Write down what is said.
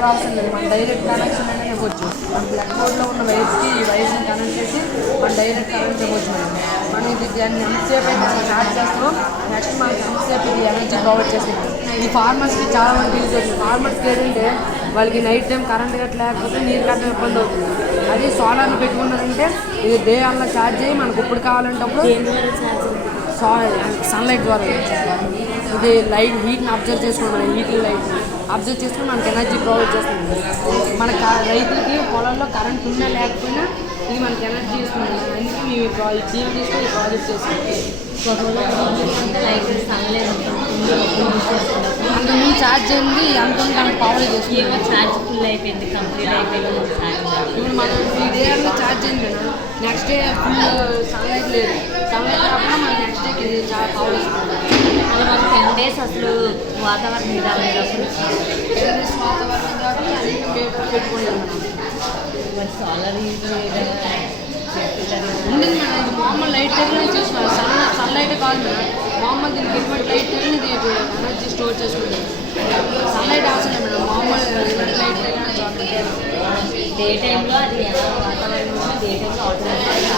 Filter అవసరం లేదు, మన డైరెక్ట్ కనెక్షన్ అనేది ఇవ్వచ్చు. మన బ్లడ్ బోర్డ్లో ఉన్న వైర్స్కి ఈ వైర్స్ని కనెక్ట్ చేసి మన డైరెక్ట్ కరెంట్ ఇవ్వచ్చు. మనం ఇది దాన్ని ఎంతసేపు అయితే ఛార్జ్ చేస్తామో నెక్స్ట్ మనకి ఎంతసేపు ఇది ఎనర్జీ ప్రొవైడ్ చేస్తుంది. ఈ ఫార్మర్స్కి చాలా మంది యూజ్ అవుతుంది. ఫార్మర్స్కి ఏంటంటే వాళ్ళకి నైట్ టైం కరెంట్ కట్ట లేకపోతే నీరు కట్ట ఇబ్బంది అవుతుంది. అది సోలార్ని పెట్టుకున్నారంటే ఇది డే అలా ఛార్జ్ చేయి మనకు ఇప్పుడు కావాలంటే అప్పుడు సన్లైట్ ద్వారా ఇది లైట్ హీట్ని అబ్జర్వ్ చేసుకుని మన హీట్ లైట్ అబ్జర్వ్ చేసుకుని మనకి ఎనర్జీ ప్రొవైడ్ చేస్తుంది. మన రైతులకి పొలంలో కరెంట్ ఉన్నా లేకపోయినా ఇది మనకి ఎనర్జీ ఇస్తుంది. అందుకే మేము ఈ టీమ్ తీసుకొని ఈ ప్రాజెక్ట్ చేస్తాం. అంత మేము ఛార్జ్ చేయండి అంత పవర్ చేస్తుంది. ఛార్జ్ ఫుల్ అయిపోయింది, కంప్లీట్ అయిపోయింది. ఇప్పుడు మనం 3 days ఛార్జ్ చేయండి madam, next day full sunlight లేదు, సన్లైట్ కాకుండా మనం నెక్స్ట్ డేకి ఇది చాలా పవర్ ఇస్తుంది. అలా మనం 10 days అసలు వాతావరణం ఇలా ఉండేటప్పుడు 10 days వాతావరణం కాబట్టి అన్ని మేము పెట్టుకుంటాం మరి సోలార్ యూజ్ ఉండదు మేడం. ఇది మామూలు లైట్ దగ్గర చూస్తున్నారు, సన్లైట్ కాదు మేడం, మామూలు దీనికి ఎటువంటి లైట్ దగ్గర ఇది ఎనర్జీ స్టోర్ చేసుకుంటాం. సన్లైట్ అవసరం లేదు మేడం, మామూలు లైట్ దగ్గర డే టైంలో అది వాతావరణం డే టైంలో ఆటోమేటిక్గా